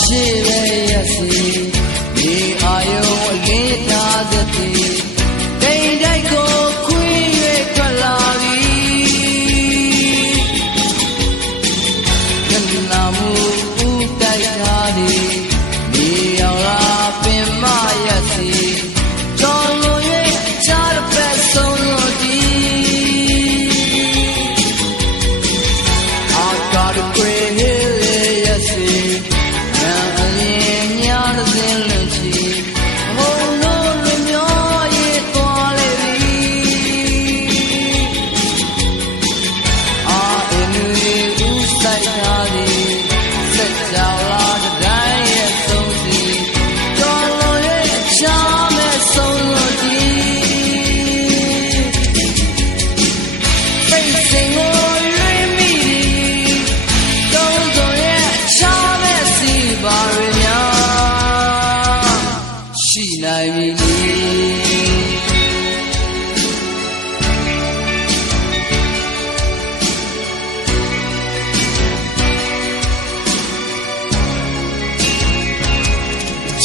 ရှိပဲရစီဒီအာယုံအလေးထားသည်တိမ်တိုက်ကိုခွေး၍ထွက်လာပြီကနာမှုဦးတိုက်ထားသည်ဒီအောင်လာပင်မရစီကြော်လွန်၍ချားပဲဆုံးလို့ဒီအာကားခွေးရစီ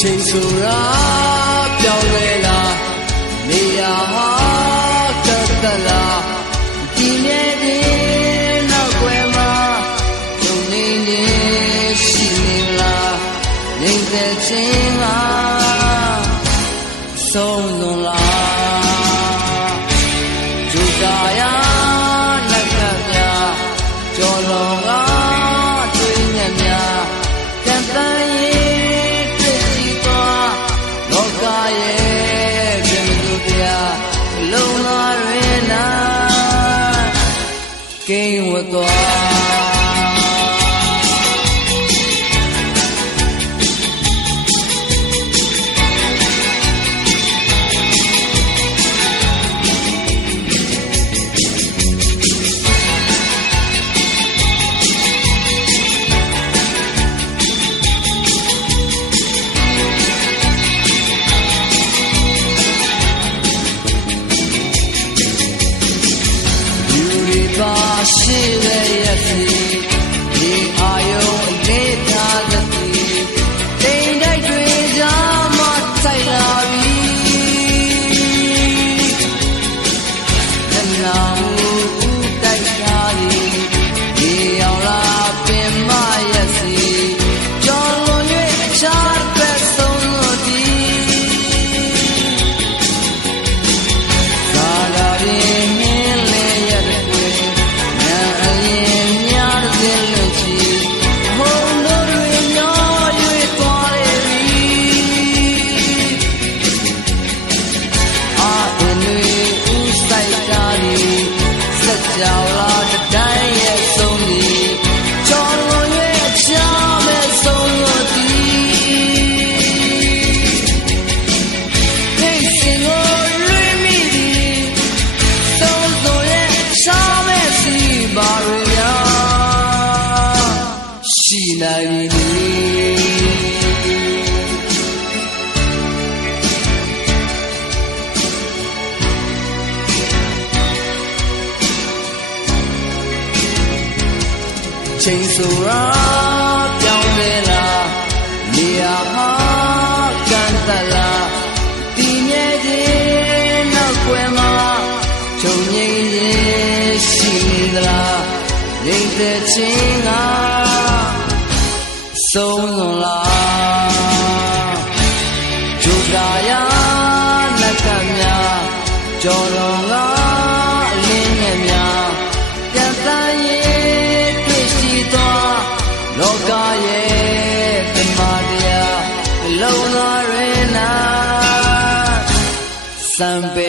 ချိန်ဆိုတာပြောင်းလဲလာနေရာဟာကတလာဒီနေ့ဒီနောက်ွယ်မှာဒုံနေနေရှိနေလားနေတဲ့ချင်းကဆုံးလွန်လားဂျူတာယာလက်ကများကြော်လွန်ကတွေ့ညက်များကံတန်လုံးလာရနာကိန်းဝတ်သွားရှိပဲရစီဒီအာယုံအလေးထားသည်တိမ်တိုက်တွေကြားမှာဆိုင်လာပြီကနာမှုတိုက်ထားသည်ဒီအောင်လာပင်မရစီကြော်လွန်၍အခြားပဲဆုံးလို့ဒီသာလာရင်ကြော်လာတိုင်းရဲ့ဆုံးဒီကြော်လွန်ရဲ့အချမ်းပဲဆုံးလို့ဒီဒီစင်ကိုလွေးမိဒီဆုံးဆိုရဲ့ရှားပဲစီပါရညာရှိနိုင်ပြီချိန်ဆိုတာပြောင်းလဲလာနေရာဟာကံတလာဒီမြဲခြင်းနောက်ွယ်မှာချုံငိမ့်ရင်ရှိသလားနေတဲ့ချင်းကဆုံးလွန်လားဂျူတာယာလက်ကများကြော်လွန်ကအလင်းငယ်များပြန်တန်းရင်လောကရဲ့တမတရားလုံးလာရနာစံပေ